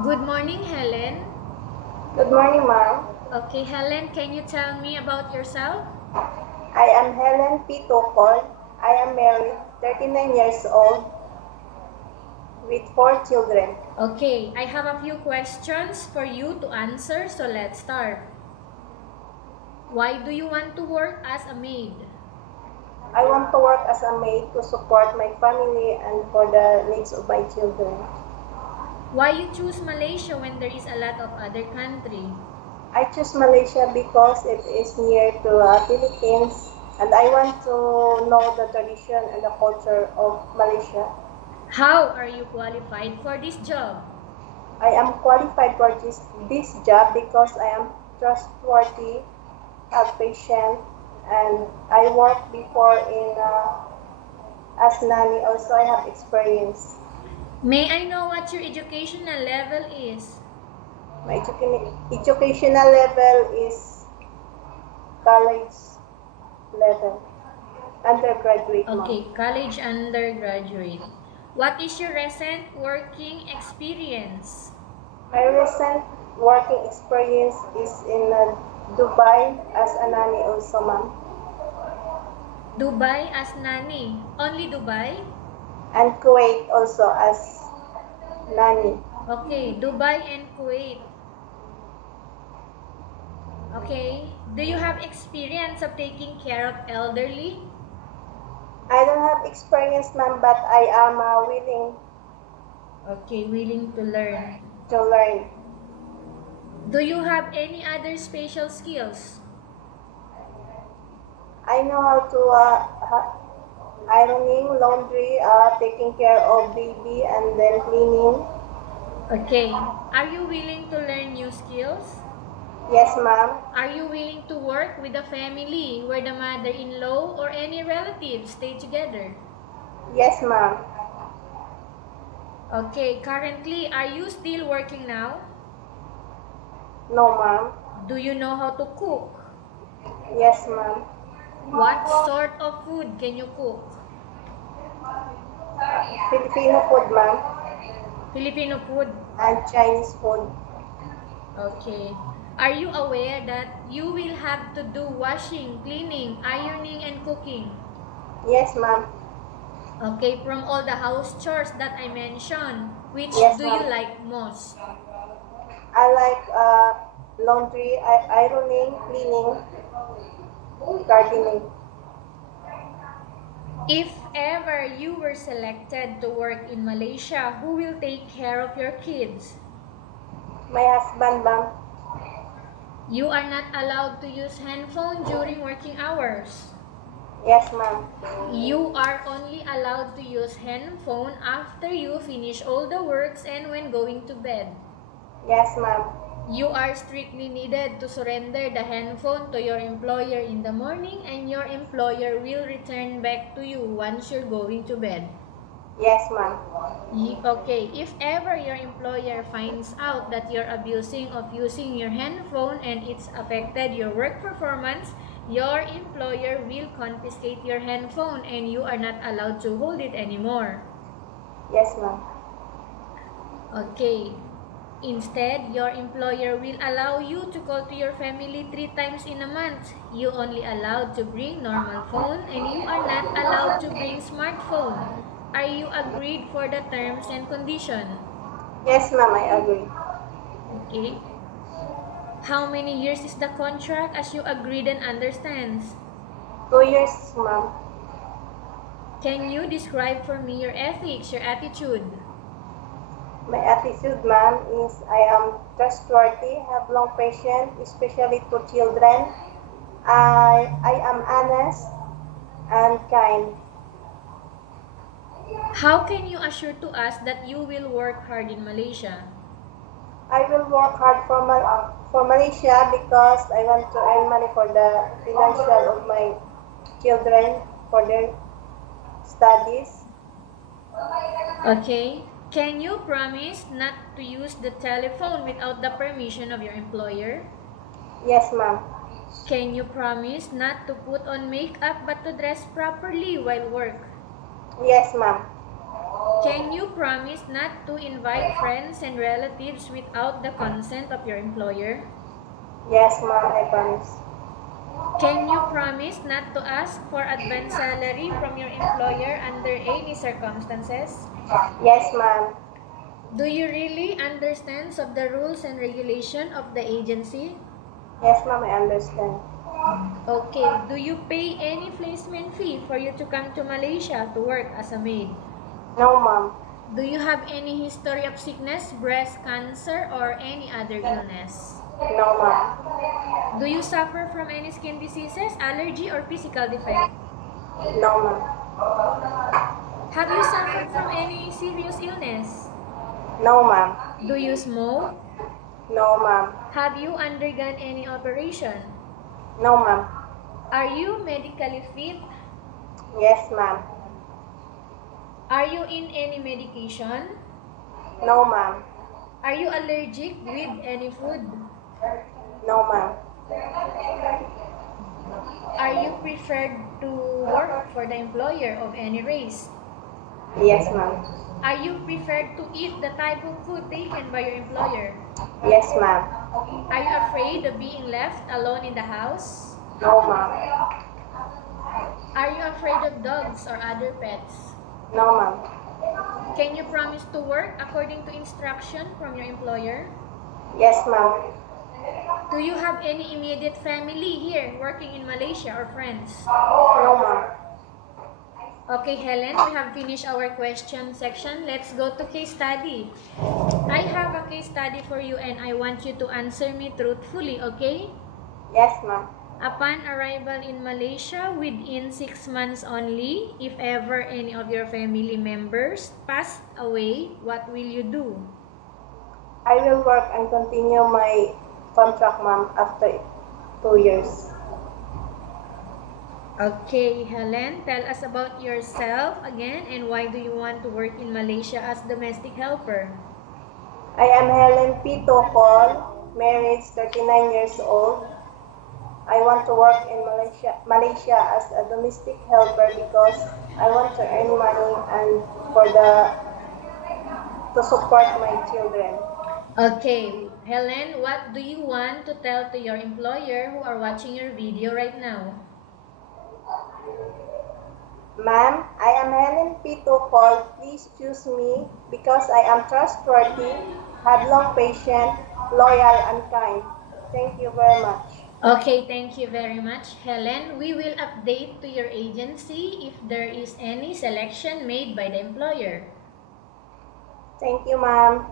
Good morning, Helen. Good morning, ma'am. Okay, Helen, can you tell me about yourself? I am Helen tocol. I am married, 39 years old, with 4 children. Okay, I have a few questions for you to answer, so let's start. Why do you want to work as a maid? I want to work as a maid to support my family and for the needs of my children. Why you choose Malaysia when there is a lot of other country? I choose Malaysia because it is near to Philippines and I want to know the tradition and the culture of Malaysia. How are you qualified for this job? I am qualified for this job because I am trustworthy, have patience, and I worked before in as nanny. Also, I have experience. May I know what your educational level is? My educational level is college level, undergraduate, ma'am. Okay, college undergraduate. What is your recent working experience? My recent working experience is in Dubai as a nanny also, ma'am. Dubai as nanny. Only Dubai? And Kuwait also as nanny. Okay, Dubai and Kuwait. Okay, do you have experience of taking care of elderly? I don't have experience, ma'am, but I am willing Okay, willing to learn. to learn. Do you have any other special skills? I know how to ironing, laundry, taking care of baby, and then cleaning. Okay, are you willing to learn new skills? Yes, ma'am. Are you willing to work with a family where the mother-in-law or any relatives stay together? Yes, ma'am. Okay, currently, are you still working now? No, ma'am. Do you know how to cook? Yes, ma'am. What sort of food can you cook? Filipino food, ma'am, Filipino food. and Chinese food. Okay. Are you aware that you will have to do washing, cleaning, ironing, and cooking? Yes, ma'am. Okay, from all the house chores that I mentioned, which Yes, do you ma'am. like most? I like laundry, ironing, cleaning, gardening. If ever you were selected to work in Malaysia, who will take care of your kids? My husband, ma'am. You are not allowed to use handphone during working hours. Yes, ma'am. You are only allowed to use handphone after you finish all the works and when going to bed. Yes, ma'am. You are strictly needed to surrender the handphone to your employer in the morning and your employer will return back to you once you're going to bed. Yes, ma'am. Okay, if ever your employer finds out that you're abusing of using your handphone and it's affected your work performance, your employer will confiscate your handphone and you are not allowed to hold it anymore. Yes, ma'am. Okay. Instead, your employer will allow you to call to your family 3 times in a month. You only allowed to bring normal phone and you are not allowed to bring smartphone. Are you agreed for the terms and condition? Yes, ma'am, I agree. Okay. How many years is the contract as you agreed and understands? 2 years, ma'am. Can you describe for me your ethics, your attitude? My attitude, ma'am, is I am trustworthy, have long patience, especially to children. I am honest and kind. How can you assure to us that you will work hard in Malaysia? I will work hard for Malaysia because I want to earn money for the financial of my children for their studies. Okay. Can you promise not to use the telephone without the permission of your employer? Yes, ma'am. Can you promise not to put on makeup but to dress properly while work? Yes, ma'am. Can you promise not to invite friends and relatives without the consent of your employer? Yes, ma'am, I promise. Can you promise not to ask for advance salary from your employer under any circumstances? Yes, ma'am. Do you really understand of the rules and regulation of the agency? Yes, ma'am, I understand. Okay. Do you pay any placement fee for you to come to Malaysia to work as a maid? No, ma'am. Do you have any history of sickness, breast cancer, or any other illness? No, ma'am. Do you suffer from any skin diseases, allergy, or physical defect? No, ma'am. Have you suffered from any serious illness? No, ma'am. Do you smoke? No, ma'am. Have you undergone any operation? No, ma'am. Are you medically fit? Yes, ma'am. Are you in any medication? No, ma'am. Are you allergic with any food? No, ma'am. Are you preferred to work for the employer of any race? Yes, ma'am. Are you preferred to eat the type of food taken by your employer? Yes, ma'am. Are you afraid of being left alone in the house? No, ma'am. Are you afraid of dogs or other pets? No, ma'am. Can you promise to work according to instruction from your employer? Yes, ma'am. Do you have any immediate family here working in Malaysia or friends? No, ma'am. Okay, Helen, we have finished our question section. Let's go to case study. I have a case study for you and I want you to answer me truthfully, okay? Yes, ma'am. Upon arrival in Malaysia within 6 months only, if ever any of your family members passed away, what will you do? I will work and continue my contract, ma'am, after 2 years. Okay, Helen, tell us about yourself again and why do you want to work in Malaysia as domestic helper? I am Helen P. Tocol, married, 39 years old. I want to work in Malaysia as a domestic helper because I want to earn money and to support my children. Okay, Helen, what do you want to tell to your employer who are watching your video right now? Ma'am, I am Helen P. Tocol. Please choose me because I am trustworthy, have long patience, loyal, and kind. Thank you very much. Okay, thank you very much, Helen. We will update to your agency if there is any selection made by the employer. Thank you, ma'am.